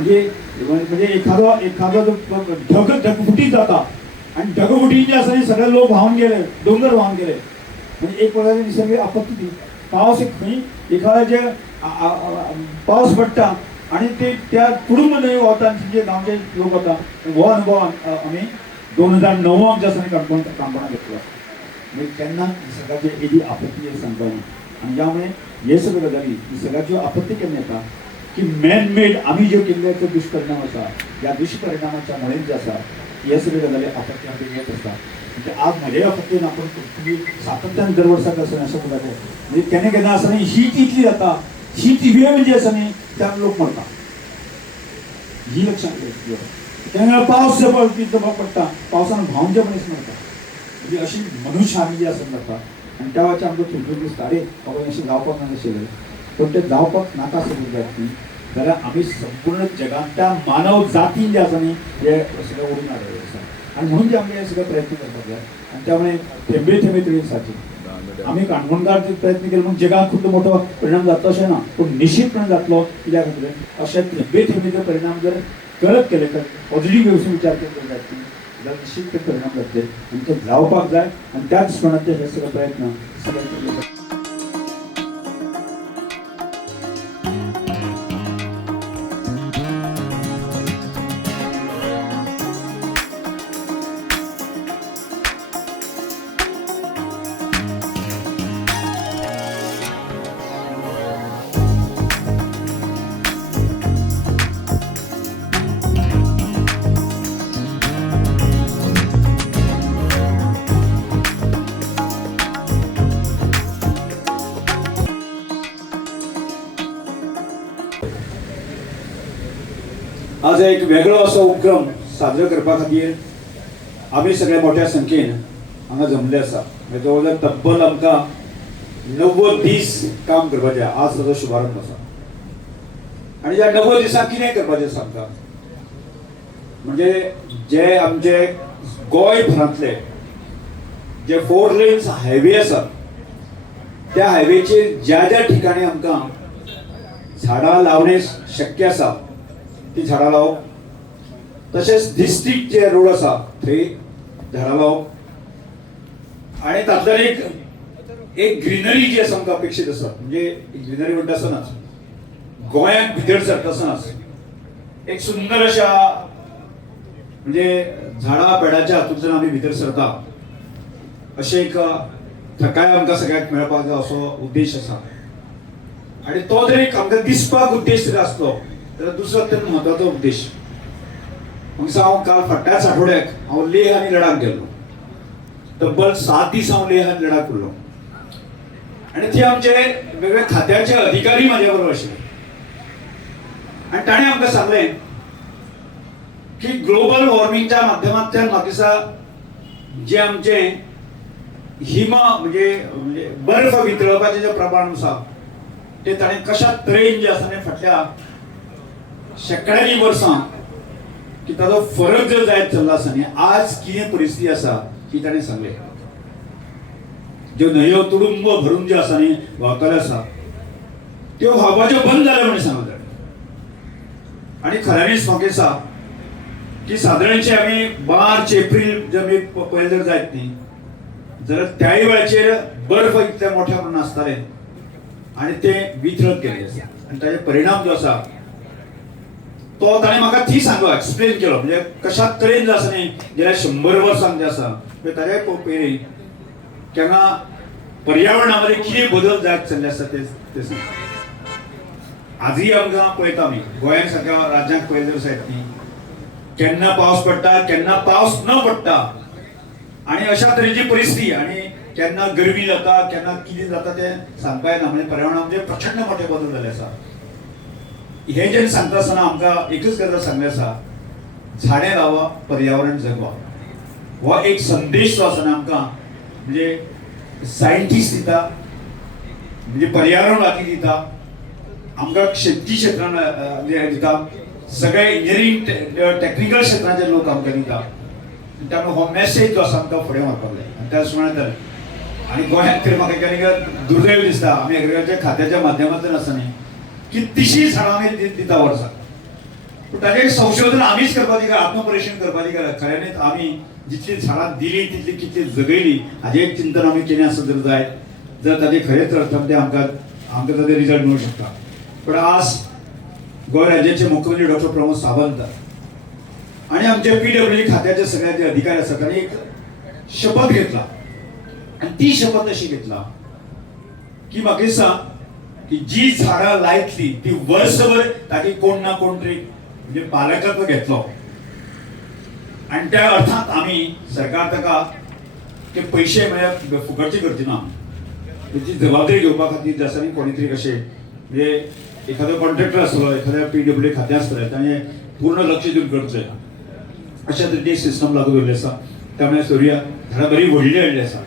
म्हणजे म्हणजे एखादा जो ढगफुटीत जाता आणि ढगफुटीचे असताना सगळे लोक वाहून गेले, डोंगर वाहून गेले. म्हणजे एक प्रकारची निसर्ग आपत्ती ती. पाऊस एखादा जे पाऊस पडटा आणि ते त्या कुटुंब नाही होता जे गावचे लोक होता हो अनुभव आम्ही 2009 ज्या असताना काणकोणा घेतला. म्हणजे त्यांना निसर्गाची एदी आपत्ती सांगताली आणि ज्यामुळे हे सगळं गजाली निसर्गाची आपत्ती केली येता की मॅन मेड आम्ही जे केल्ले तो दुष्परिणाम असा, या दुष्परिणामाच्या मुळे जे असा हे सगळे गजाली आपत्ती आमच्या येत असतात. म्हणजे आज म्हज्या आपत्तीन आपण तुम्ही सातत्यान दर वर्साक असं अशें म्हणटाले म्हणजे केन्ना केन्ना असं नाही हीट इतली जाता, हीट वेळ म्हणजे असं नाही त्या लोक मरता. ही लक्षात घ्या. केन्ना पावस जबा पडटा पावसान भावन जे मनीस मरता. म्हणजे अशी मनुष्य आमी जे असं जाता आणि त्या वेळाचे आमकां थंड दिसता अरे बाबा अशें जावपाक नाशिल्लें. पण ते जावपाक नाका असं विद्यार्थी जाल्यार आमी संपूर्ण जगात त्या मानव जातीन जे आसा न्ही हे सगळें ओडून हाडलेले आसा आणि म्हणून जे आमी हे सगळे प्रयत्न करपाक जाय आणि त्यामुळे थेंबे थेंबे तरी साची आमी काणकोणकार प्रयत्न केले म्हणून जगात खूब मोठो परिणाम जाता अशें ना पण निश्चितपणे जातलो. कित्याक खातीर अशे थेंबे थेंबेचे परिणाम जर करत केले तर पॉझिटिव्ह वेवसून विचार केले जायत जाल्यार निश्चित ते परिणाम जातले आणि ते जावपाक जाय आणि त्याच प्रमाणे हे सगळे प्रयत्न सगळे केले. आज एक वेगळो असो उपक्रम साजरो करपा खातीर आमी सगळे मोठ्या संख्येन हांगा जमले आसा. जवळ जवळ तब्बल आमकां 90 दीस काम करपाचें. आज ताचो शुभारंभ आसा आनी ह्या 90 दिसांक कितें करपाचें आसा आमकां म्हणजे जे आमचे गोंय भरांतले जे 4 लेन्स हायवे आसा त्या हायवेचेर ज्या ज्या ठिकाणी आमकां झाडां लावणे शक्य आसा ती झाडां लावप. तशेंच डिस्ट्रिक्ट जे रोड आसा थंय झाडां लावप आनी तातूंतल्यान एक ग्रीनरी जी आसा आमकां अपेक्षीत आसा. म्हणजे ग्रीनरी म्हणटा आसतनाच गोंयांत भितर सरता आसतनाच एक सुंदर अशा म्हणजे झाडां बेडाच्या हातूंतल्यान आमी भितर सरता अशें एक थकाय आमकां सगळ्यांक मेळपाक जाय असो उद्देश आसा. आनी तो जर एक आमकां दिसपाक उद्देश जर आसलो जाल्यार दुसरो अत्यंत म्हत्वाचो उद्देश. हांव काल फाटल्याच आठवड्याक हांव लेह आनी लडाख गेल्लो. तब्बल 7 दीस हांव लेह आनी लडाख उरलो आनी थंय आमचे वेगवेगळ्या खात्याचे अधिकारी म्हाज्या बरोबर आशिल्ले आनी ताणें आमकां सांगलें की ग्लोबल वॉर्मिंगच्या माध्यमांतल्यान म्हाका दिसता जे आमचे हिम म्हणजे बर्फ वितळपाचें जें प्रमाण आसा तें ताणें कशा तरेन जें आसा फाटल्या शेकड्यांनी वर्सां की ताचो फरक जर जायत चल्ला आसा न्ही आज कितें परिस्थिती आसा ती ताणें सांगलें. ज्यो न्हंयो तुडुंब भरून ज्यो आसा न्ही व्हांवताल्यो आसा त्यो व्हांवपाच्यो बंद जाल्यो म्हणून सांगलें. आनी खऱ्यांनीच म्हाका दिसता की सादारणशे आमी मार्च एप्रील जर आमी पळयलें जर जायत न्ही जाल्यार त्याय वेळाचेर बर्फ इतले मोठ्या प्रमाणांत आसताले आनी ते वितळत गेले आसा आनी ताचे परिणाम जो आसा तो ताणें म्हाका थी सांगलो एक्सप्लेन केलो. म्हणजे कशा तरेन जो आसा न्ही गेल्या 100 वर्सांक जे आसा ताचे पयलीं केन्ना पर्यावरणा मदें कितें बदल जायत चल्ले आसा ते सांग. आजूय आमकां पळयता आमी गोंया सारक्या राज्यांत पळयलें जायत न्ही केन्ना पावस पडटा केन्ना पावस न पडटा आनी अशा तरेची परिस्थिती आनी केन्ना गरमी जाता केन्ना कितें जाता तें सांगपा येना. म्हणजे पर्यावरणामध्ये प्रचंड मोठे बदल जाल्ले आसा. हे जे सांगता आसतना आमकां एकच गजाल सांगले आसा झाडां लावा पर्यावरण जगवा. हो एक संदेश जो आसा आमकां म्हणजे सायंटिस्ट दिता म्हणजे पर्यावरणवादी दिता आमकां शेती क्षेत्रान दिता सगळे इंजिनियरींग टेक्निकल क्षेत्राचे लोक आमकां दिता. त्यामुळे हो मेसेज जो आसा आमकां फुडें व्हरपाक जाय. आनी त्याच प्रमाणे आनी गोंयांत तर म्हाका केन्ना दुर्दैव दिसता आमी एग्रिकल्चर खात्याच्या माध्यमांतल्यान आसा न्ही कितलीशीं झाडां आमी दिता वर्साक ताजें संशोधन आमीच करपाची काय आत्मपरीक्षण करपाची काय खऱ्यानीच आमी जितली झाडां दिली तितली कितली जगयली हाजें एक चिंतन आमी केलें आसत जर जायत जर ताजें खरेंच अर्थान तें आमकां ताजें रिजल्ट मेळूंक शकता. पण आज गोंय राज्याचे मुख्यमंत्री डॉक्टर प्रमोद सावंत आणि आमचे PWD खात्याचे सगळे जे अधिकारी असतात त्यांनी एक शपथ घेतला आणि ती शपथ अशी घेतला की म्हाका दिसता की जी झाडां लायतली ती वर्सभर ताकी कोण ना कोण तरी म्हणजे पालकत्व घेतलो आणि त्या अर्थात आम्ही सरकार ताका ते पैसे म्हळ्यार फुकटचे करचे ना त्याची जबाबदारी घेवपा खातीर जे आसा न्ही कोणी तरी कशें म्हणजे एखादो कॉन्ट्रॅक्टर आसतलो एखाद्या PWD खातें आसतलें ताणें पूर्ण लक्ष दिवन करचें अशा तरेची सिस्टम लागू दवरली आसा. त्यामुळे सूर्या झाडां बरी व्हडली हाडली आसा.